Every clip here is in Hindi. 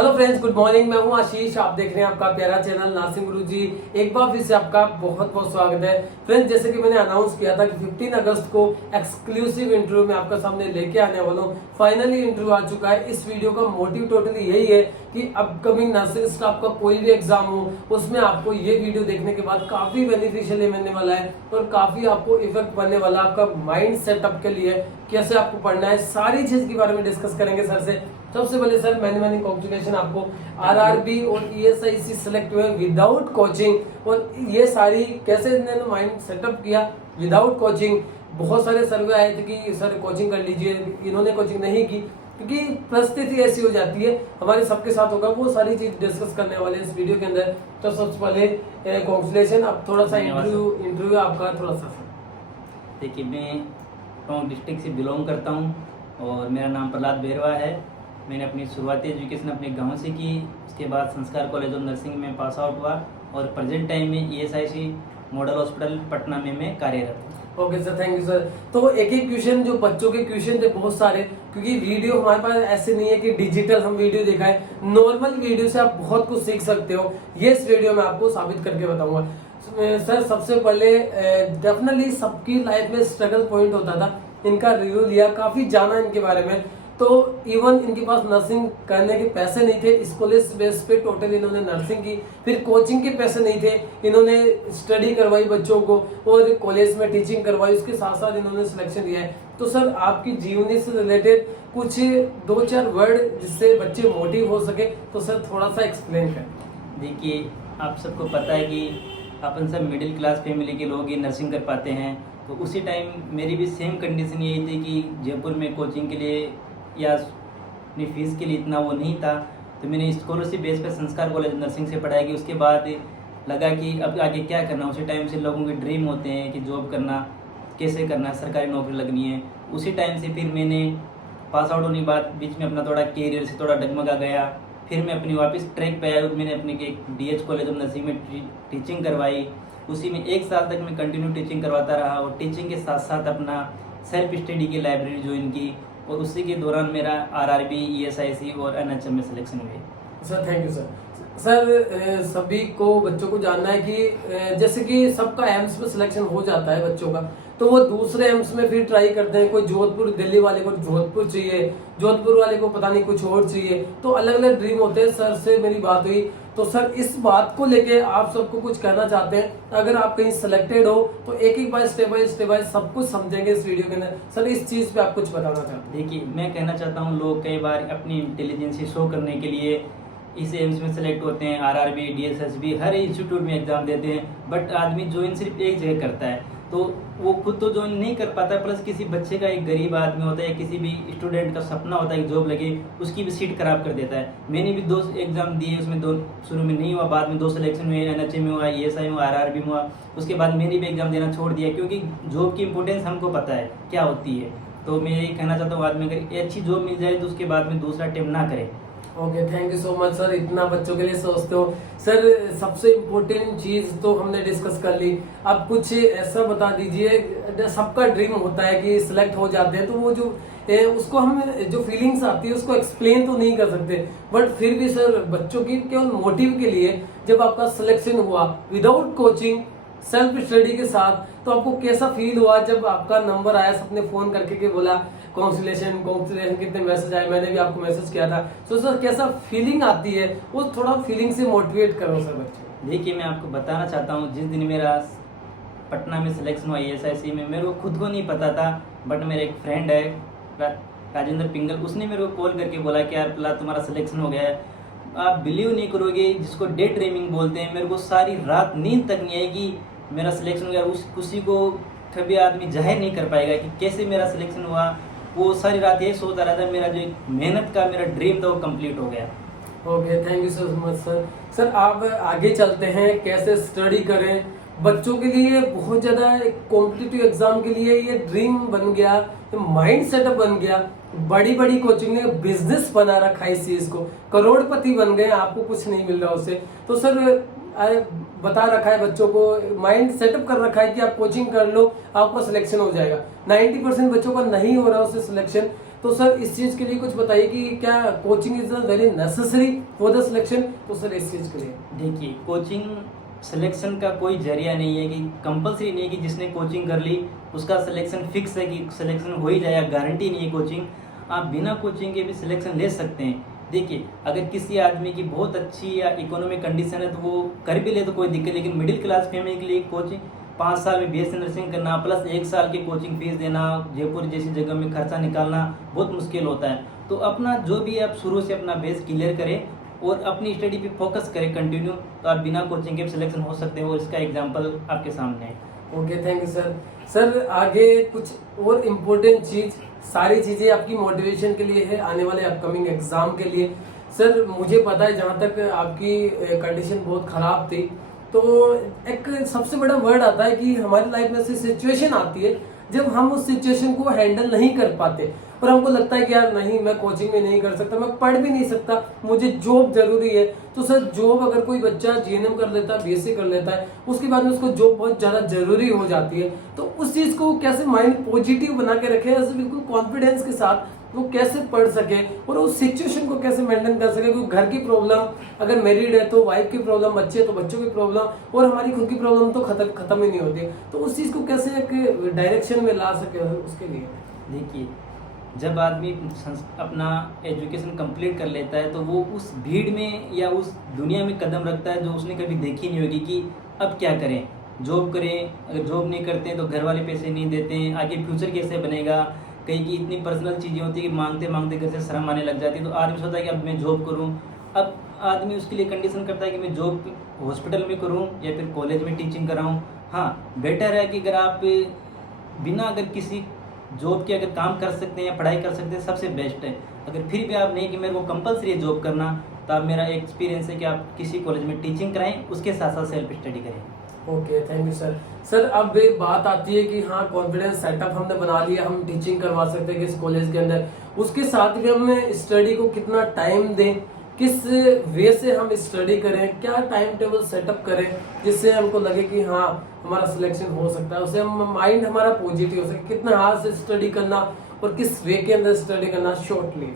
Hello friends, good morning. मैं हूं आशीष, आप देख रहे हैं आपका प्यारा चैनल नर्सिंग गुरुजी। एक बार फिर से आपका बहुत बहुत स्वागत है फ्रेंड्स। जैसे कि मैंने अनाउंस किया था कि 15 अगस्त को एक्सक्लूसिव इंटरव्यू में आपका सामने लेके आने वाला हूं। फाइनली इंटरव्यू आ चुका है। इस वीडियो का मोटिव टोटली यही है कि अपकमिंग नर्सिंग स्टाफ का कोई भी एग्जाम हो उसमें आपको ये वीडियो देखने के बाद काफी बेनिफिशियल मिलने वाला है और काफी आपको इफेक्ट पड़ने वाला है आपका माइंड सेटअप के लिए। कैसे आपको पढ़ना है, सारी चीज के बारे में डिस्कस करेंगे सर से। सबसे पहले सर, मैनी कॉन्ग्रेचुलेशन आपको। आरआरबी और ईएसआईसी सिलेक्ट हुए विदाउट कोचिंग, और ये सारी कैसे इन्होंने माइंड सेटअप किया विदाउट कोचिंग। बहुत सारे सर्वे आए थे कि सर कोचिंग कर लीजिए, इन्होंने कोचिंग नहीं की क्योंकि परिस्थिति ऐसी हो जाती है। हमारे सबके साथ होगा, वो सारी चीज डिस्कस करने वाले हैं इस वीडियो के अंदर। तो सबसे पहले कॉन्ग्रेचुलेशन। अब थोड़ा सा इंटरव्यू आपका थोड़ा सा। देखिए, मैं टोंक डिस्ट्रिक्ट से बिलोंग करता हूँ और मेरा नाम प्रहलाद बेरवा है। मैंने अपनी शुरुआती एजुकेशन अपने गांव से की। उसके बाद संस्कार कॉलेज ऑफ नर्सिंग में पास आउट हुआ और प्रेजेंट टाइम में ईएसआईसी मॉडल हॉस्पिटल पटना में मैं कार्यरत हूँ। Okay sir, thank you sir. तो एक एक क्वेश्चन, जो बच्चों के क्वेश्चन थे बहुत सारे, क्योंकि वीडियो हमारे पास ऐसे नहीं है कि डिजिटल हम वीडियो दिखाएं। नॉर्मल वीडियो से आप बहुत कुछ सीख सकते हो, ये इस वीडियो में आपको साबित करके बताऊंगा। सर सबसे पहले डेफिनेटली सबकी लाइफ में स्ट्रगल पॉइंट होता था। इनका रिव्यू लिया, काफी जाना इनके बारे में। तो इवन इनके पास नर्सिंग करने के पैसे नहीं थे, स्कॉलर्स बेस पे टोटल इन्होंने नर्सिंग की। फिर कोचिंग के पैसे नहीं थे, इन्होंने स्टडी करवाई बच्चों को और कॉलेज में टीचिंग करवाई। उसके साथ साथ इन्होंने सिलेक्शन दिया है। तो सर आपकी जीवनी से रिलेटेड कुछ 2-4 वर्ड जिससे बच्चे मोटिव हो सके, तो सर थोड़ा सा एक्सप्लेन करें। देखिए, आप सबको पता है कि अपन सब मिडिल क्लास फैमिली के लोग ही नर्सिंग कर पाते हैं। तो उसी टाइम मेरी भी सेम कंडीशन यही थी कि जयपुर में कोचिंग के लिए या अपनी फीस के लिए इतना वो नहीं था। तो मैंने स्कॉलरशिप बेस पे संस्कार कॉलेज नर्सिंग से पढ़ाई की। उसके बाद लगा कि अब आगे क्या करना। उसी टाइम से लोगों के ड्रीम होते हैं कि जॉब करना, कैसे करना, सरकारी नौकरी लगनी है। उसी टाइम से फिर मैंने पास आउट होने के बाद बीच में अपना थोड़ा कैरियर से थोड़ा डगमगा गया। फिर मैं अपनी वापस ट्रैक पे आया और मैंने अपने एक डीएच कॉलेज ऑफ नर्सिंग में टीचिंग करवाई। उसी में 1 साल तक मैं कंटिन्यू टीचिंग करवाता रहा और टीचिंग के साथ साथ अपना सेल्फ स्टडी की लाइब्रेरी ज्वाइन की। और उसी के दौरान मेरा आरआरबी, ईएसआईसी और एनएचएम में सिलेक्शन हुए। Sir thank you sir. Sir सभी को बच्चों को जानना है कि जैसे कि सबका एम्स में सिलेक्शन हो जाता है बच्चों का, तो वो दूसरे एम्स में फिर ट्राई करते हैं। कोई जोधपुर, दिल्ली वाले को जोधपुर चाहिए, जोधपुर वाले को पता नहीं कुछ और चाहिए। तो अलग अलग ड्रीम होते हैं। सर से मेरी बात हुई तो सर इस बात को लेके आप सबको कुछ कहना चाहते हैं। अगर आप कहीं सिलेक्टेड हो तो एक एक बाय स्टेप बाय सब कुछ समझेंगे इस वीडियो के अंदर। सर इस चीज पे आप कुछ बताना चाहते हैं? देखिए, मैं कहना चाहता हूँ, लोग कई बार अपनी इंटेलिजेंसी शो करने के लिए इस एम्स में सेलेक्ट होते हैं, आरआरबी, डीएसएसबी, हर इंस्टीट्यूट में एग्जाम देते हैं। बट आदमी ज्वाइन सिर्फ एक जगह करता है, तो वो खुद तो ज्वाइन नहीं कर पाता। प्लस किसी बच्चे का, एक गरीब आदमी होता है, किसी भी स्टूडेंट का सपना होता है कि जॉब लगे, उसकी भी सीट खराब कर देता है। मैंने भी 2 एग्जाम दिए, उसमें 2 शुरू में नहीं हुआ, बाद में 2 सिलेक्शन हुए, एनएचएम में हुआ, ईएसआई में हुआ, आरआरबी में हुआ। उसके बाद मैंने भी एग्जाम देना छोड़ दिया क्योंकि जॉब की इंपॉर्टेंस हमको पता है क्या होती है। तो मैं यही कहना चाहता हूँ, आदमी अगर अच्छी जॉब मिल जाए तो उसके बाद में दूसरा अटेम्प्ट ना करे। Okay, thank you so much sir, इतना बच्चों के लिए सोचते हो। सर सबसे इम्पोर्टेंट चीज तो हमने डिस्कस कर ली। अब कुछ ऐसा बता दीजिए, सबका ड्रीम होता है कि सिलेक्ट हो जाते हैं, तो वो जो उसको हम जो फीलिंग्स आती है उसको एक्सप्लेन तो नहीं कर सकते, बट फिर भी सर बच्चों की केवल मोटिव के लिए, जब आपका सिलेक्शन हुआ विदाउट कोचिंग, सेल्फ स्टडी के साथ, तो आपको कैसा फील हुआ जब आपका नंबर आया, सबने फोन करके के बोला कॉन्ग्रेचुलेशन कितने मैसेज आए, मैंने भी आपको मैसेज किया था। तो सर कैसा फीलिंग आती है, वो थोड़ा फीलिंग से मोटिवेट करो सर बच्चे। देखिए, मैं आपको बताना चाहता हूँ, जिस दिन मेरा पटना में सिलेक्शन हुआ ईएसआईसी में, मेरे को खुद को नहीं पता था। बट मेरे एक फ्रेंड है राजेंद्र पिंगल, उसने मेरे को कॉल करके बोला कि यार प्रहलाद तुम्हारा सिलेक्शन हो गया है। आप बिलीव नहीं करोगे, जिसको डे ड्रीमिंग बोलते हैं, मेरे को सारी रात नींद तक नहीं आएगी मेरा सिलेक्शन हो गया। उस खुशी को कभी आदमी जाहिर नहीं कर पाएगा कि कैसे मेरा सिलेक्शन हुआ। वो सारी रात यही सोचता रहा था, मेरा जो मेहनत का मेरा ड्रीम था वो कंप्लीट हो गया। Okay, thank you so much sir. Sir आप आगे चलते हैं, कैसे स्टडी करें बच्चों के लिए। बहुत ज्यादा कॉम्पिटिटिव एग्जाम के लिए ये ड्रीम बन गया, माइंड सेटअप बन गया। बड़ी बड़ी कोचिंग ने बिजनेस बना रखा है इस चीज को, करोड़पति बन गए, आपको कुछ नहीं मिल रहा उससे। तो सर बता रखा है बच्चों को, माइंड सेटअप कर रखा है कि आप कोचिंग कर लो, आपका सिलेक्शन हो जाएगा। 90% बच्चों का नहीं हो रहा उससे सिलेक्शन। तो सर इस चीज के लिए कुछ बताइए कि क्या coaching is very necessary for the selection. तो सर इस चीज के लिए देखिए, कोचिंग सिलेक्शन का कोई जरिया नहीं है कि कंपलसरी नहीं है कि जिसने कोचिंग कर ली उसका सिलेक्शन फिक्स है कि सिलेक्शन हो ही जाएगा, गारंटी नहीं है कोचिंग। आप बिना कोचिंग के भी सिलेक्शन ले सकते हैं। देखिए, अगर किसी आदमी की बहुत अच्छी या इकोनॉमिक कंडीशन है तो वो कर भी ले तो कोई दिक्कत, लेकिन मिडिल क्लास फैमिली के लिए कोचिंग 5 साल में BSc नर्सिंग करना प्लस 1 साल की कोचिंग फीस देना, जयपुर जैसी जगह में खर्चा निकालना बहुत मुश्किल होता है। तो अपना जो भी आप शुरू से अपना बेस क्लियर करें और अपनी स्टडी पे फोकस करें कंटिन्यू, तो आप बिना कोचिंग के सिलेक्शन हो सकते हैं और इसका एग्जांपल आपके सामने है। Okay, thank you sir. Sir आगे कुछ और इम्पोर्टेंट चीज, सारी चीजें आपकी मोटिवेशन के लिए है, आने वाले अपकमिंग एग्जाम के लिए। सर मुझे पता है जहाँ तक आपकी कंडीशन बहुत खराब थी, तो एक सबसे बड़ा वर्ड आता है कि हमारी लाइफ में ऐसी सिचुएशन आती है जब हम उस सिचुएशन को हैंडल नहीं कर पाते और हमको लगता है कि यार नहीं, मैं कोचिंग में नहीं कर सकता, मैं पढ़ भी नहीं सकता, मुझे जॉब जरूरी है। तो सर जॉब अगर कोई बच्चा GNM कर लेता है, BSc कर लेता है, उसके बाद में उसको जॉब बहुत ज्यादा जरूरी हो जाती है, तो उस चीज को कैसे माइंड पॉजिटिव बना के रखे, ऐसे बिल्कुल कॉन्फिडेंस के साथ वो कैसे पढ़ सके और उस सिचुएशन को कैसे मेंटेन कर सके। क्योंकि घर की प्रॉब्लम, अगर मैरिड है तो वाइफ की प्रॉब्लम, बच्चे है तो बच्चों की प्रॉब्लम, और हमारी खुद की प्रॉब्लम तो खत्म ही नहीं होती। तो उस चीज को कैसे एक डायरेक्शन में ला सके उसके लिए। देखिए, जब आदमी अपना एजुकेशन कंप्लीट कर लेता है तो वो उस भीड़ में या उस दुनिया में कदम रखता है जो उसने कभी देखी नहीं होगी कि अब क्या करें, जॉब करें, अगर जॉब नहीं करते हैं तो घर वाले पैसे नहीं देते हैं, आगे फ्यूचर कैसे बनेगा, कहीं की इतनी पर्सनल चीज़ें होती है कि मांगते मांगते घर से शर्म आने लग जाती है। तो आदमी सोचता है कि अब मैं जॉब करूं। अब आदमी उसके लिए कंडीशन करता है कि मैं जॉब हॉस्पिटल में करूं या फिर कॉलेज में टीचिंग कराऊं। हाँ, बेटर है कि अगर आप बिना अगर किसी जॉब के अगर काम कर सकते हैं या पढ़ाई कर सकते हैं, सबसे बेस्ट है। अगर फिर भी आप नहीं कि मेरे को कंपलसरी है जॉब करना, तो आप, मेरा एक्सपीरियंस है कि आप किसी कॉलेज में टीचिंग कराएं, उसके साथ साथ सेल्फ स्टडी करें। Okay, thank you sir. Sir अब एक बात आती है कि हाँ, कॉन्फिडेंस सेटअप हमने बना लिया, हम टीचिंग करवा सकते हैं किस कॉलेज के अंदर, उसके साथ भी हमें स्टडी को कितना टाइम दें, किस वे से हम स्टडी करें, क्या टाइम टेबल सेटअप करें जिससे हमको लगे कि हाँ हमारा सिलेक्शन हो सकता है, उससे हम माइंड हमारा पॉजिटिव हो सके, कितना हाथ से स्टडी करना और किस वे के अंदर स्टडी करना शॉर्टली।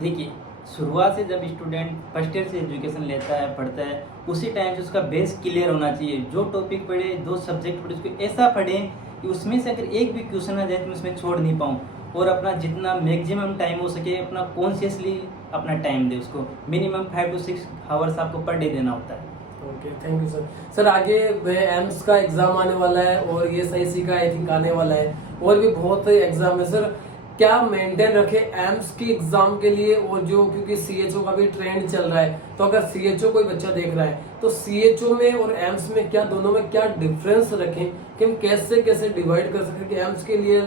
देखिए, शुरुआत से जब स्टूडेंट फर्स्ट ईयर से एजुकेशन लेता है, पढ़ता है, उसी टाइम से उसका बेस क्लियर होना चाहिए। जो टॉपिक पढ़े, जो सब्जेक्ट पढ़े, उसको ऐसा पढ़ें कि उसमें से अगर एक भी क्वेश्चन आ जाए तो मैं उसमें छोड़ नहीं पाऊँ, और अपना जितना मैक्सिमम टाइम हो सके अपना कॉन्शियसली अपना टाइम दे। उसको मिनिमम 5 to 6 आवर्स आपको पर डे देना होता है। Okay, thank you sir. Sir आगे एम्स का एग्जाम आने वाला है और ये SIC का आई थिंक आने वाला है, और भी बहुत एग्जाम है सर, क्या मेंटेन रखे एम्स की एग्जाम के लिए, और जो क्योंकि CHO का भी ट्रेंड चल रहा है, तो अगर CHO कोई बच्चा देख रहा है तो CHO में और एम्स में क्या, दोनों में क्या डिफरेंस रखें कि हम कैसे कैसे डिवाइड कर सकें कि एम्स के लिए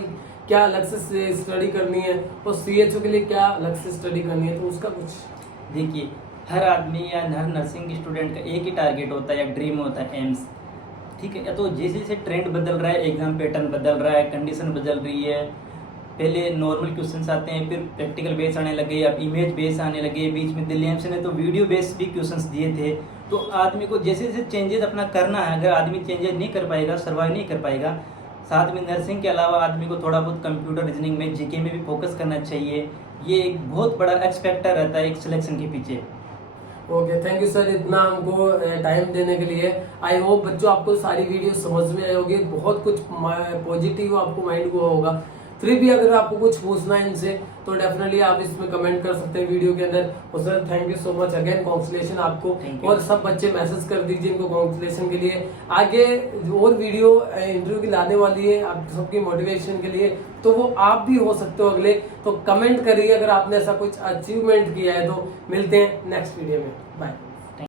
क्या अलग से स्टडी करनी है और CHO के लिए क्या अलग से स्टडी करनी है, तो उसका कुछ। देखिए, हर आदमी या हर नर्सिंग स्टूडेंट का एक ही टारगेट होता है या ड्रीम होता है, एम्स। ठीक है, तो जैसे जैसे ट्रेंड बदल रहा है, एग्जाम पैटर्न बदल रहा है, कंडीशन बदल रही है, पहले नॉर्मल क्वेश्चंस आते हैं, फिर प्रैक्टिकल बेस आने लगे, अब इमेज बेस आने लगे, बीच में दिल्ली एम्स ने तो वीडियो बेस भी क्वेश्चंस दिए थे। तो आदमी को जैसे जैसे चेंजेस अपना करना है, अगर आदमी चेंजेस नहीं कर पाएगा, सर्वाइव नहीं कर पाएगा, साथ में नर्सिंग के अलावा आदमी को थोड़ा बहुत कंप्यूटर रीजनिंग में, GK में भी फोकस करना चाहिए। ये एक बहुत बड़ा एक्स फैक्टर रहता है एक सिलेक्शन के पीछे। ओके, थैंक यू सर इतना हमको टाइम देने के लिए। आई होप बच्चों आपको सारी वीडियो समझ में आई होगी, बहुत कुछ पॉजिटिव आपको माइंड को होगा। फिर भी अगर आपको कुछ पूछना है इनसे तो डेफिनेटली आप इसमें कमेंट कर सकते हैं वीडियो के अंदर। और sir thank you so much again, congratulation आपको, और सब बच्चे मैसेज कर दीजिए इनको कॉन्ग्रेचुलेशन के लिए। आगे और वीडियो इंटरव्यू की लाने वाली है आप सबकी मोटिवेशन के लिए, तो वो आप भी हो सकते हो अगले, तो कमेंट करिए अगर आपने ऐसा कुछ अचीवमेंट किया है। तो मिलते हैं नेक्स्ट वीडियो में, बाय।